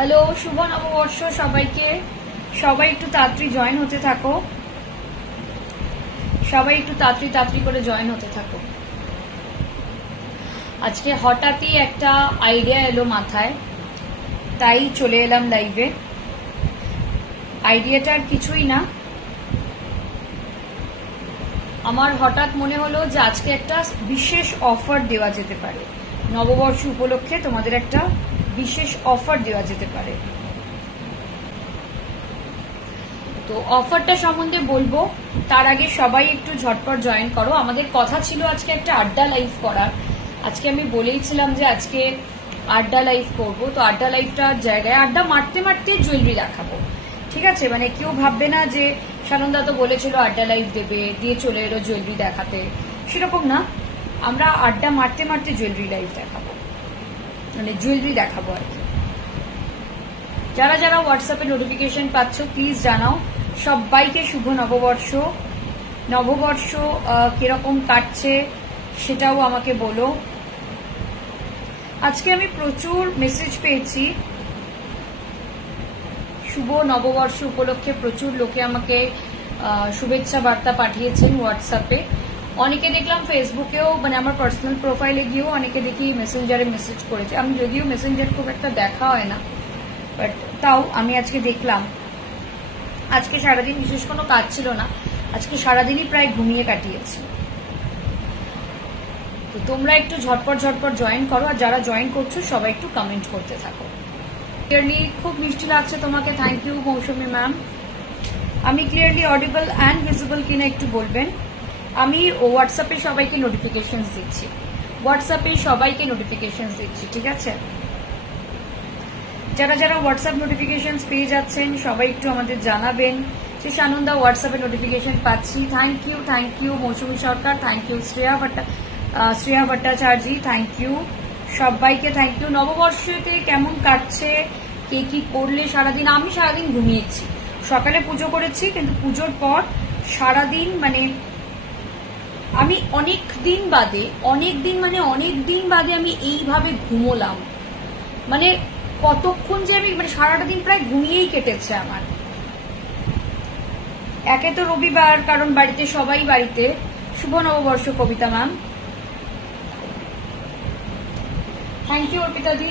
Hello, শুভ নববর্ষ সবাইকে। সবাই একটু তাড়াতাড়ি জয়েন হতে থাকো, সবাই একটু তাড়াতাড়ি করে জয়েন হতে থাকো। আজকে হঠাৎই একটা আইডিয়া এলো মাথায়, তাই চলে এলাম লাইভে। আইডিয়াটা আর কিছুই না, আমার হঠাৎ মনে হলো যে আজকে একটা বিশেষ অফার দেওয়া যেতে পারে। নববর্ষ উপলক্ষে তোমাদের একটা বিশেষ অফার দেওয়া যেতে পারে। তো অফারটা সম্বন্ধে বলবো, তার আগে সবাই একটু ঝটপট জয়েন করো। আমাদের কথা ছিল আজকে একটা আড্ডা লাইভ করার। আজকে আমি বলেইছিলাম যে আজকে আড্ডা লাইভ করব। তো আড্ডা লাইভটার জায়গায় আড্ডা মারতে মারতে জুয়েলারি দেখাবো, ঠিক আছে? মানে কেউ ভাববে না যে সানন্দা তো বলেছিল আড্ডা লাইভ দেবে, দিয়ে চলে এলো জুয়েলারি দেখাতে, সেরকম না। আমরা আড্ডা মারতে মারতে জুয়েলারি লাইভ দেখাবো, মানে জুয়েলারি দেখাবো আর কি। যারা যারা হোয়াটসঅ্যাপে নোটিফিকেশন পাচ্ছ প্লিজ জানাও। সবাইকে শুভ নববর্ষ। নববর্ষ কিরকম কাটছে সেটাও আমাকে বলো। আজকে আমি প্রচুর মেসেজ পেয়েছি শুভ নববর্ষ উপলক্ষে। প্রচুর লোকে আমাকে শুভেচ্ছা বার্তা পাঠিয়েছেন হোয়াটসঅ্যাপে। অনেকে দেখলাম ফেসবুকেও, মানে আমার পার্সোনাল প্রোফাইলে গিয়েও অনেকে দেখি মেসেঞ্জারে মেসেজ করেছে। আমি যদিও মেসেঞ্জার খুব একটা দেখা হয় না, বাট তাও আমি আজকে দেখলাম। আজকে সারাদিন বিশেষ কোনো কাজ ছিল না, আজকে সারাদিনই প্রায় ঘুমিয়ে কাটিয়েছি। তো তোমরা একটু ঝটপট জয়েন করো, আর যারা জয়েন করছো সবাই একটু কমেন্ট করতে থাকো। ক্লিয়ারলি খুব মিষ্টি লাগছে তোমাকে, থ্যাংক ইউ মৌসুমী ম্যাম। আমি ক্লিয়ারলি অডিবল অ্যান্ড ভিজিবল কিনা একটু বলবেন। আমি হোয়াটসঅ্যাপে সবাইকে নোটিফিকেশন দিচ্ছি, ঠিক আছে? যারা যারা হোয়াটসঅ্যাপ নোটিফিকেশন পেয়ে যাচ্ছেন সবাই একটু আমাদের জানাবেন যে সানন্দা হোয়াটসঅ্যাপে নোটিফিকেশন পাচ্ছি। Thank you Mousumi Sarkar, thank you Shreya Bhattacharya, thank you সবাইকে, থ্যাংক ইউ। নববর্ষতে কেমন কাটছে, কে কি করলে সারাদিন? আমি সারাদিন ঘুমিয়েছি, সকালে পুজো করেছি, কিন্তু পুজোর পর সারাদিন মানে আমি অনেক দিন বাদে আমি এইভাবে ঘুমোলাম। মানে কতক্ষণ যে আমি, মানে সারাটা দিন প্রায় ঘুমিয়েই কেটেছে আমার। একে তো রবিবার, কারণ বাড়িতে সবাই বাড়িতে। শুভ নববর্ষ Kabita ma'am, thank you Arpita দি।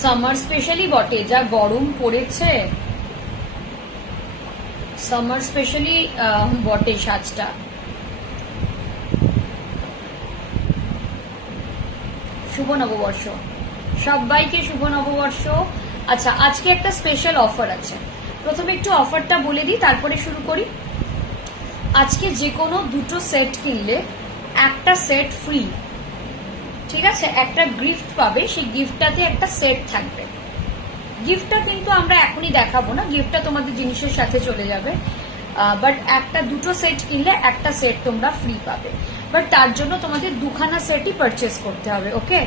সামার স্পেশালি বটে, যা গরম পড়েছে, সামার স্পেশালি বটে সাজটা। শুভ নববর্ষ সবাইকে, শুভ নববর্ষ। আচ্ছা, আজকে একটা স্পেশাল অফার আছে। প্রথমে একটু অফারটা বলে দিই, তারপরে শুরু করি। আজকে যে কোনো দুটো সেট কিনলে একটা সেট ফ্রি, ঠিক আছে? একটা গিফট পাবে, সেই গিফটটাতে একটা সেট থাকবে। গিফটটা কিন্তু আমরা এখনই দেখাবো না, গিফটটা তোমাদের জিনিসের সাথে চলে যাবে। বাট দুটো সেট কিনলে একটা সেট তোমরা ফ্রি পাবে, বাট তার জন্য তোমাদের দুখানা সেটই পারচেস করতে হবে, okay?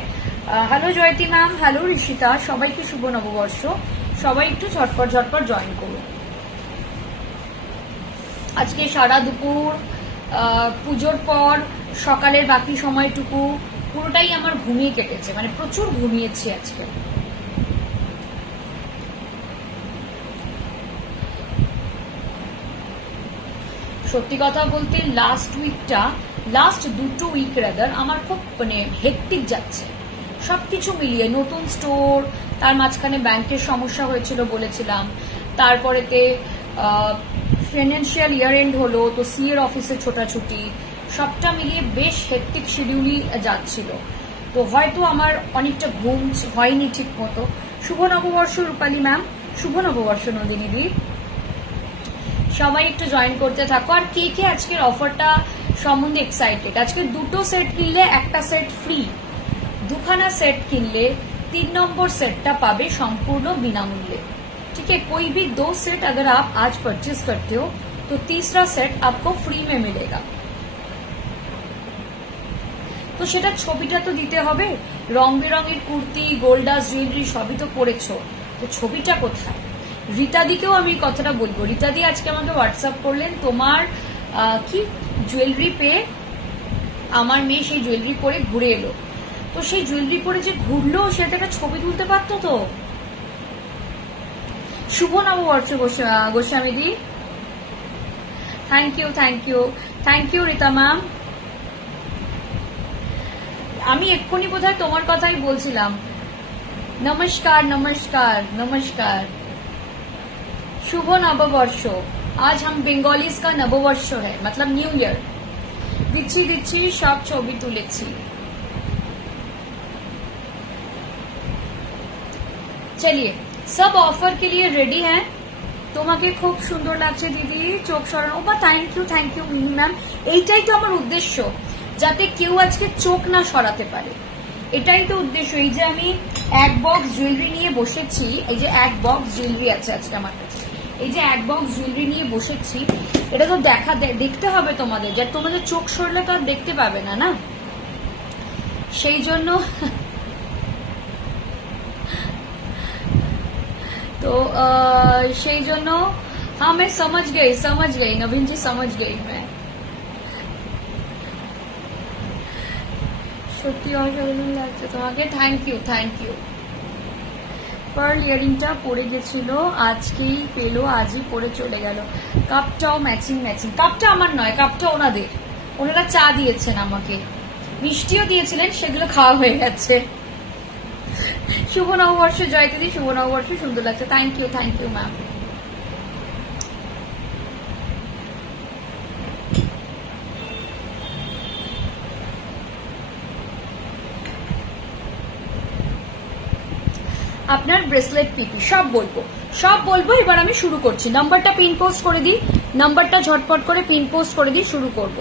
Hello Jayati ma'am, hello Rishita, সবাইকে শুভ নববর্ষ। সবাই একটু ঝটপট জয়েন করুন। আজকে সারা দুপুর, পুজোর পর সকালের বাকি সময়টুকু পুরোটাই আমার ঘুমিয়ে কেটেছে, মানে প্রচুর ঘুমিয়েছি আজকে। সত্যি কথা বলতে লাস্ট দুটো উইক রাদার আমার খুব মানে হেক্টিক যাচ্ছে সবকিছু মিলিয়ে। নতুন স্টোর, তার মাঝখানে ব্যাংকের সমস্যা হয়েছিল বলেছিলাম, তারপরেতে ফাইন্যান্সিয়াল ইয়ার এন্ড হলো, তো সিএর অফিসে ছোটাছুটি, সবটা মিলিয়ে বেশ হেক্টিক শিডিউলই যাচ্ছিল। তো হয়তো আমার অনেকটা ঘুম হয়নি ঠিক মতো। শুভ নববর্ষ রূপালী ম্যাম, শুভ নববর্ষ নন্দিনী দি। সবাই একটু জয়েন করতে থাকো। আর কে কে আজকের অফারটা সম্বন্ধে এক্সাইটেড? আজকে দুটো সেট কিনলে একটা সেট ফ্রি, দুখানা सेट किनले 3 नंबर सेटটা পাবে সম্পূর্ণ বিনামূল্যে। ठीक है, कोई भी 2 सेट अगर आप आज परचेज करते हो तो तीसरा सेट आपको फ्री में मिलेगा। তো সেটা ছবিটা তো দিতে হবে। রং বেরঙের কুর্তি, গোল্ডাস জুয়েলারি সবই তো পরেছো, তো ছবিটা কোথায়? রীতাদিকেও আমি কথাটা বলবো। রীতাদি আজকে আমাকে হোয়াটসঅ্যাপ করলেন, তোমার কি জুয়েলারি পেয়ে আমার মেয়ে সেই জুয়েলারি পরে ঘুরে এলো। তো সেই জুয়েলারি পরে যে ঘুরলো সেটা একটা ছবি তুলতে পারতো তো। শুভ নববর্ষ গোস্বামীদি, thank you thank you thank you Rita ma'am. আমি এক্ষুনি বোধহয় তোমার কথাই বলছিলাম। নমস্কার নমস্কার নমস্কার, শুভ নববর্ষ। आज हम बेंगोलीज का नववर्ष है, मतलब न्यू ईयर। दिच्छी दिच्छी सब छवि तुलेছি। चलिए, सब ऑफर के लिए रेडी हैं। তোমাকে খুব সুন্দর লাগছে দিদি, চোখ সরানো। বা থ্যাংক ইউ মিমি ম্যাম। এইটাই তো আমার উদ্দেশ্য, যাতে কেউ আজকে চোখ না সরাতে পারে, এটাই তো উদ্দেশ্য। এই যে আমি এক বক্স জুয়েলারি নিয়ে বসেছি, এই যে এক বক্স জুয়েলারি আছে আজকে আমার কাছে, এই যে এক বক্স জুয়েলারি নিয়ে বসেছি, এটা তো দেখতে হবে তোমাদের, যে তোমাদের চোখ সরলে তো আর দেখতে পাবে না, না? সেই জন্য तो সেই জন্য हाँ मैं समझ गई नवीन जी, समझ गई मैं। সত্যি অসাধারণ লাগছে তোমাকে, থ্যাংক ইউ। পার্ল ইয়ারিংটা পরে গেছিল, আজকেই পেলো, আজই পরে চলে গেল। কাপটাও ম্যাচিং। কাপটা আমার নয়, কাপটা ওনাদের, ওনারা চা দিয়েছেন আমাকে, মিষ্টিও দিয়েছিলেন, সেগুলো খাওয়া হয়ে গেছে। শুভ নববর্ষ জয়কেদি, শুভ নববর্ষ, সুন্দর লাগছে। Thank you ma'am. আপনার ব্রেসলেট পিপি সব বলবো। এবার আমি শুরু করছি। নাম্বারটা পিন পোস্ট করে দিই, নাম্বারটা ঝটপট করে পিন পোস্ট করে দিই, শুরু করব।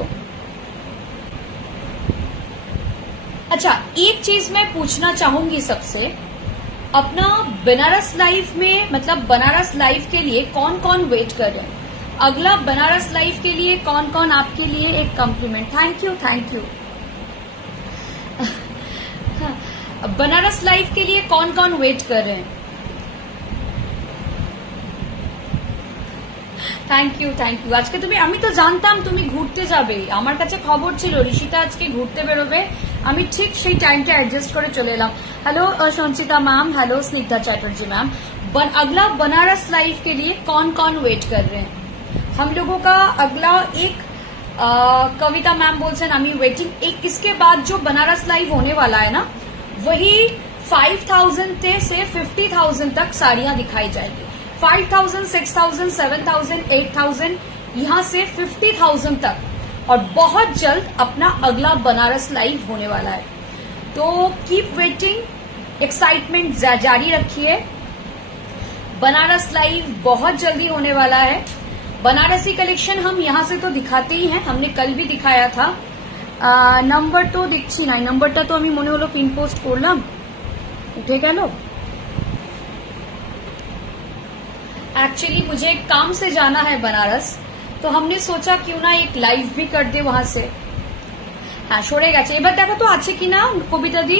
अच्छा, एक चीज मैं पूछना चाहूंगी सबसे, अपना बनारस लाइव में, मतलब बनारस लाइव के लिए कौन कौन वेट कर रहे हैं? अगला बनारस लाइव के लिए कौन कौन आपके लिए एक compliment. Thank you. Banaras live के लिए कौन कौन वेट कर रहे हैं? Thank you. আজকে তুমি, আমি তো জানতাম তুমি ঘুরতে যাবে, আমার কাছে খবর ছিল ঋষিতা আজকে ঘুরতে বেরোবে, আমি ঠিক সেই টাইমটা অ্যাডজাস্ট করে চলে এলাম। Hello Sanchita ma'am, hello Snigdha Chatterjee ma'am. अगला बनारस लाइव के लिए कौन कौन वेट कर रहे हैं? हम लोगों का अगला एक कविता मैम बोलते हैं आई वेटिंग। एक इसके बाद जो बनारस लाइव होने वाला है ना, वही 5000 से 50,000 तक साड़ियां दिखाई जाएगी। 5000, 6000, 7000, 8000, यहाँ से 50,000 तक। और बहुत जल्द अपना अगला बनारस लाइव होने वाला है, तो कीप वेटिंग, एक्साइटमेंट जारी रखिए। बनारस लाइव बहुत जल्दी होने वाला है। बनारसी कलेक्शन हम यहाँ से तो दिखाते ही हैं, हमने कल भी दिखाया था। नंबर तो दिखছি না, नंबरটা তো আমি মনে হলো পিন পোস্ট করলাম, उठे গেল। एक्चुअली मुझे काम से जाना है बनारस, तो हमने सोचा क्यों ना एक लाइव भी कर दे वहां से। हाँ, সরে গেছে। এবার দেখো তো আছে কিনা কবিতা दी,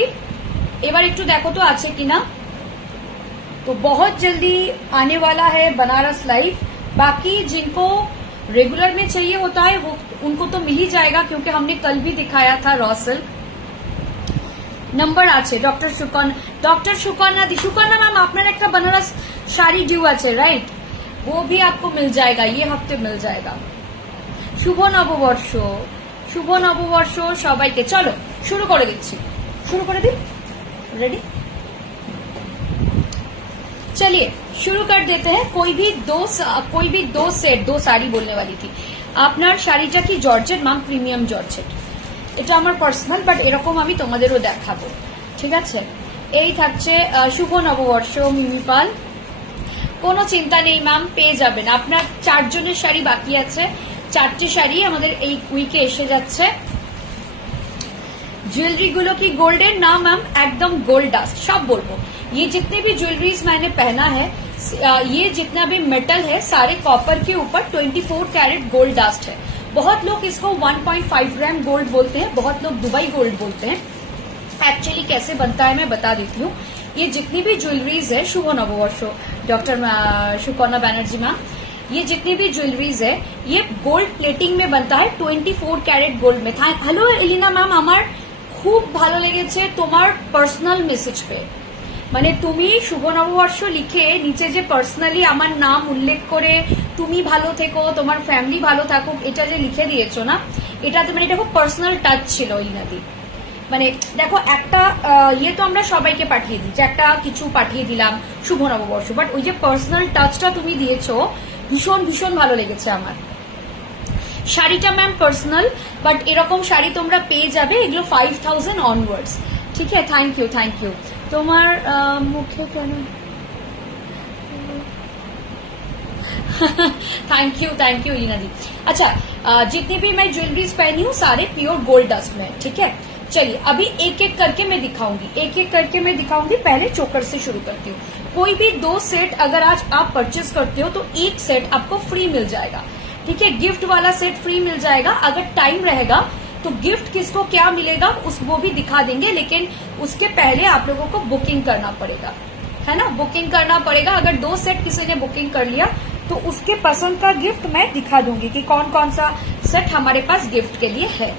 এবার একটু দেখো তো আছে কিনা। तो बहुत जल्दी आने वाला है बनारस लाइव। बाकी जिनको रेगुलर में चाहिए होता है वो उनको तो मिल ही जाएगा, क्योंकि हमने कल भी दिखाया था रॉ सिल्क। नंबर আছে ডক্টর সুকন্যা दी। সুকন্যা मैम, আপনার একটা बनारस শাড়ি ডিউ আছে, রাইট? वो भी आपको मिल जाएगा, ये हफ्ते मिल जाएगा। শুভ নববর্ষ সবাইকে। চলো শুরু করে দিচ্ছি, শুরু করে দিই। रेडी, चलिए शुरू कर देते हैं। कोई भी दो सेट, दो साड़ी बोलने वाली थी। আপনার শাড়িটা কি জর্জেট ম্যাম? Premium georgette. এটা আমার পার্সোনাল, বাট এরকম আমি তোমাদেরও দেখাবো, ঠিক আছে? এই থাকছে শুভ নববর্ষ মিমি পাল। কোনো চিন্তা নেই ম্যাম, পেয়ে যাবেন। আপনার 4 জনের শাড়ি বাকি আছে, 4টে শাড়ি আমাদের এই উইকে এসে যাচ্ছে। ज्वेलरी गुलो की गोल्डन ना मैम, एकदम गोल्ड डस्ट। सब बोलबो, ये जितने भी ज्वेलरीज मैंने पहना है, ये जितना भी मेटल है सारे कॉपर के ऊपर 24 कैरेट गोल्ड डस्ट है। बहुत लोग इसको 1.5 ग्राम गोल्ड बोलते हैं, बहुत लोग दुबई गोल्ड बोलते हैं। एक्चुअली कैसे बनता है मैं बता देती हूँ। ये जितनी भी ज्वेलरीज है, शुभ नववर्ष डॉक्टर सुकन्या बनर्जी मैम, ये जितनी भी ज्वेलरीज है ये गोल्ड प्लेटिंग में बनता है, 24 कैरेट गोल्ड में। हेलो एलिना मैम, আমার খুব ভালো লেগেছে তোমার পার্সোনাল মেসেজ পে, মানে তুমি শুভ নববর্ষ লিখে নিচে যে পার্সোনালি আমার নাম উল্লেখ করে তুমি ভালো থেকো, তোমার ফ্যামিলি ভালো থাকুক, এটা যে লিখে দিয়েছো না, এটাতে মানে এটা খুব পার্সোনাল টাচ ছিল এলিনাদি। মানে দেখো একটা ইয়ে তো আমরা সবাইকে পাঠিয়ে দিই, যে একটা কিছু পাঠিয়ে দিলাম শুভ নববর্ষ, বাট ওই যে পার্সোনাল টাচটা তুমি দিয়েছো ভীষণ ভীষণ ভালো লেগেছে আমার। শাড়িটা ম্যাম পার্সোনাল, বাট এরকম শাড়ি তোমরা পেয়ে যাবে, এগুলো 5000 অনওয়ার্ডস। ঠিক আছে, থ্যাংক ইউ থ্যাংক ইউ। তোমার মুখে কেন थैंक यू ईना दी। अच्छा, जितनी भी मैं ज्वेलरीज पहनी हूँ सारे प्योर गोल्ड डस्ट में। ठीक है, चलिए अभी एक एक करके मैं दिखाऊंगी, पहले चोकर से शुरू करती हूँ। कोई भी 2 सेट अगर आज आप परचेज करते हो तो 1 सेट आपको फ्री मिल जाएगा। ठीक है, गिफ्ट वाला सेट फ्री मिल जाएगा। अगर टाइम रहेगा तो गिफ्ट किसको क्या मिलेगा वो भी दिखा देंगे, लेकिन उसके पहले आप लोगों को बुकिंग करना पड़ेगा, है ना, बुकिंग करना पड़ेगा। अगर 2 सेट किसी ने बुकिंग कर लिया तो उसके पसंद का गिफ्ट मैं दिखा दूंगी कि कौन कौन सा सेट हमारे पास गिफ्ट के लिए है।